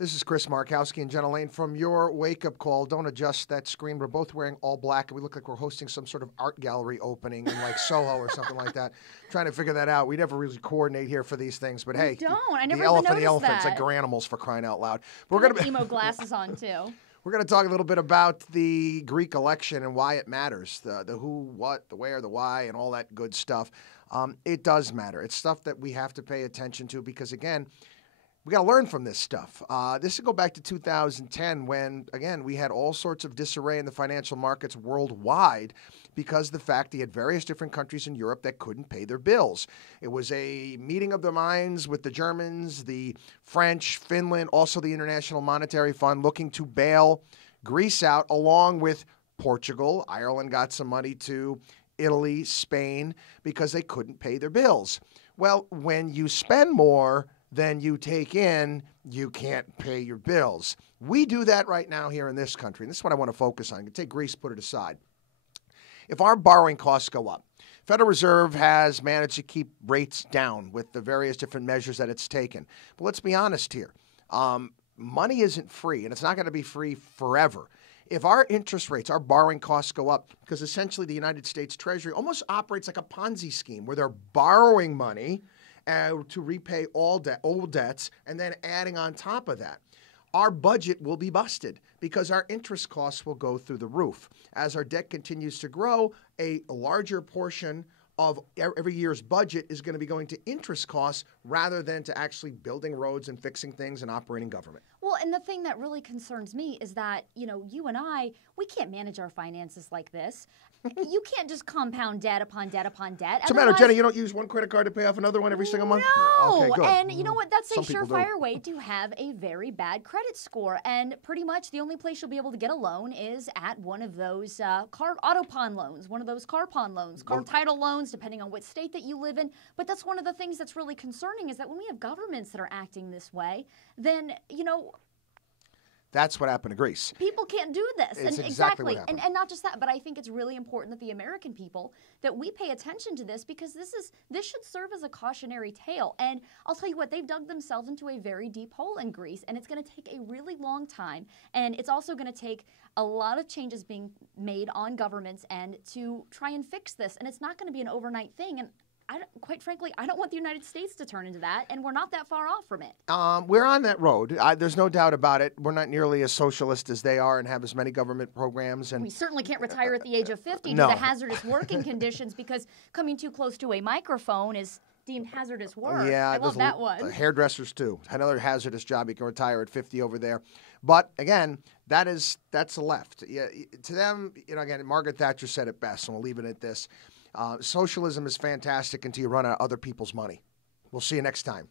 This is Chris Markowski and Jenna Lane from your wake-up call. Don't adjust that screen. We're both wearing all black, and we look like we're hosting some sort of art gallery opening in like Soho or something like that. Trying to figure that out. We never really coordinate here for these things, but hey, I never the elephant, noticed the elephants, that. like we're animals for crying out loud. We're gonna emo glasses on too. We're going to talk a little bit about the Greek election and why it matters. The who, what, the where, the why, and all that good stuff. It does matter. It's stuff that we have to pay attention to because, again, we got to learn from this stuff. This will go back to 2010 when, again, we had all sorts of disarray in the financial markets worldwide because of the fact you had various different countries in Europe that couldn't pay their bills. It was a meeting of the minds with the Germans, the French, Finland, also the International Monetary Fund looking to bail Greece out along with Portugal. Ireland got some money too, Italy, Spain, because they couldn't pay their bills. Well, when you spend more than you take in, you can't pay your bills. We do that right now here in this country, and this is what I want to focus on. Take Greece, put it aside. If our borrowing costs go up, Federal Reserve has managed to keep rates down with the various different measures that it's taken. But let's be honest here. Money isn't free, and it's not going to be free forever. If our interest rates, our borrowing costs go up, because essentially the United States Treasury almost operates like a Ponzi scheme where they're borrowing money to repay all old debts, and then adding on top of that. Our budget will be busted because our interest costs will go through the roof. As our debt continues to grow, a larger portion of every year's budget is going to be going to interest costs rather than to actually building roads and fixing things and operating government. Well, and the thing that really concerns me is that, you and I, we can't manage our finances like this. You can't just compound debt upon debt upon debt. What's the matter, Jenny? You don't use one credit card to pay off another one every single month? No, okay, good. And you know what? That's a Some people surefire way to have a very bad credit score. And pretty much the only place you'll be able to get a loan is at one of those auto pawn loans, one of those car pawn loans, car title loans, depending on what state that you live in. But that's one of the things that's really concerning is that when we have governments that are acting this way, then, that's what happened to Greece. People can't do this. It's and exactly what happened. And not just that, but I think it's really important that the American people, that we pay attention to this because this should serve as a cautionary tale. And I'll tell you what, they've dug themselves into a very deep hole in Greece, and it's going to take a really long time. And it's also going to take a lot of changes being made on governments and to try and fix this. And it's not going to be an overnight thing. And quite frankly, I don't want the United States to turn into that, and we're not that far off from it. We're on that road. There's no doubt about it. We're not nearly as socialist as they are and have as many government programs. And we certainly can't retire at the age of 50 no. due to hazardous working conditions because coming too close to a microphone is deemed hazardous work. Yeah, I love that one. Hairdressers, too. Another hazardous job. You can retire at 50 over there. But, again, that's the left. Yeah, to them, again, Margaret Thatcher said it best, and we'll leave it at this. Socialism is fantastic until you run out of other people's money. We'll see you next time.